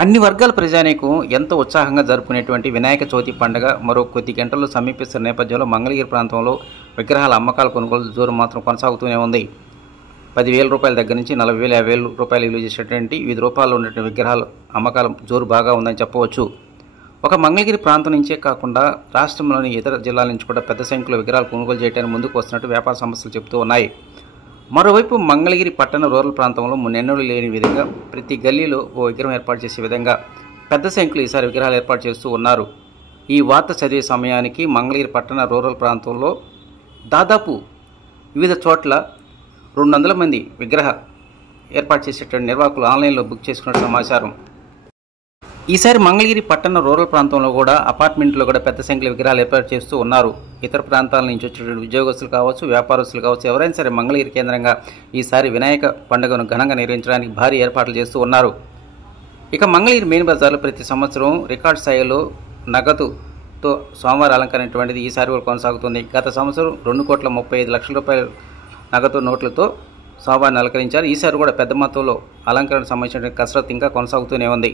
అన్ని వర్గాల ప్రజానీకం ఎంతో ఉత్సాహంగా జరుపుకునేటువంటి వినాయక చవితి పండుగ మరో కొద్ది గంటల్లో సమీపిస్తున్న నేపథ్యంలో మంగళగిరి ప్రాంతంలో విగ్రహాల అమ్మకాల కొనుగోలు జోరు మాత్రం కొనసాగుతూనే ఉంది. 10,000 రూపాయల దగ్గర నుంచి 40,000, 50,000 రూపాయలు విలువ చేసేటువంటి వివిధ రూపాల్లో ఉన్నటువంటి విగ్రహాల అమ్మకాల జోరు బాగా ఉందని చెప్పవచ్చు. ఒక మంగళగిరి ప్రాంతం నుంచే కాకుండా రాష్ట్రంలోని ఇతర జిల్లాల నుంచి కూడా పెద్ద సంఖ్యలో విగ్రహాలు కొనుగోలు చేయడానికి ముందుకు వస్తున్నట్టు వ్యాపార సంస్థలు చెబుతూ ఉన్నాయి. మరోవైపు మంగళగిరి పట్టణ రూరల్ ప్రాంతంలో మున్నెన్నడూ లేని విధంగా ప్రతి గల్లీలో ఓ విగ్రహం ఏర్పాటు చేసే విధంగా పెద్ద సంఖ్యలో ఈసారి విగ్రహాలు ఏర్పాటు చేస్తూ ఉన్నారు. ఈ వార్త చదివే సమయానికి మంగళగిరి పట్టణ రూరల్ ప్రాంతంలో దాదాపు వివిధ చోట్ల 200 మంది విగ్రహ ఏర్పాటు చేసేటువంటి నిర్వాహకులు ఆన్లైన్లో బుక్ చేసుకున్న సమాచారం. ఈసారి మంగళగిరి పట్టణ రూరల్ ప్రాంతంలో కూడా అపార్ట్మెంట్లో కూడా పెద్ద సంఖ్యలో విగ్రహాలు ఏర్పాటు చేస్తూ ఉన్నారు. ఇతర ప్రాంతాల నుంచి వచ్చేటువంటి ఉద్యోగస్తులు కావచ్చు, వ్యాపారస్తులు కావచ్చు, ఎవరైనా సరే మంగళగిరి కేంద్రంగా ఈసారి వినాయక పండుగను ఘనంగా నిర్వహించడానికి భారీ ఏర్పాట్లు చేస్తూ ఉన్నారు. ఇక మంగళగిరి మెయిన్ బజార్లో ప్రతి సంవత్సరం రికార్డు స్థాయిలో నగదుతో స్వామివారి అలంకరణ అనేటువంటిది ఈసారి కూడా కొనసాగుతుంది. గత సంవత్సరం 2,35,00,000 రూపాయల నగదు నోట్లతో స్వామివారిని అలంకరించారు. ఈసారి కూడా పెద్ద మొత్తంలో అలంకరణకు సంబంధించిన కసరత్తు ఇంకా కొనసాగుతూనే ఉంది.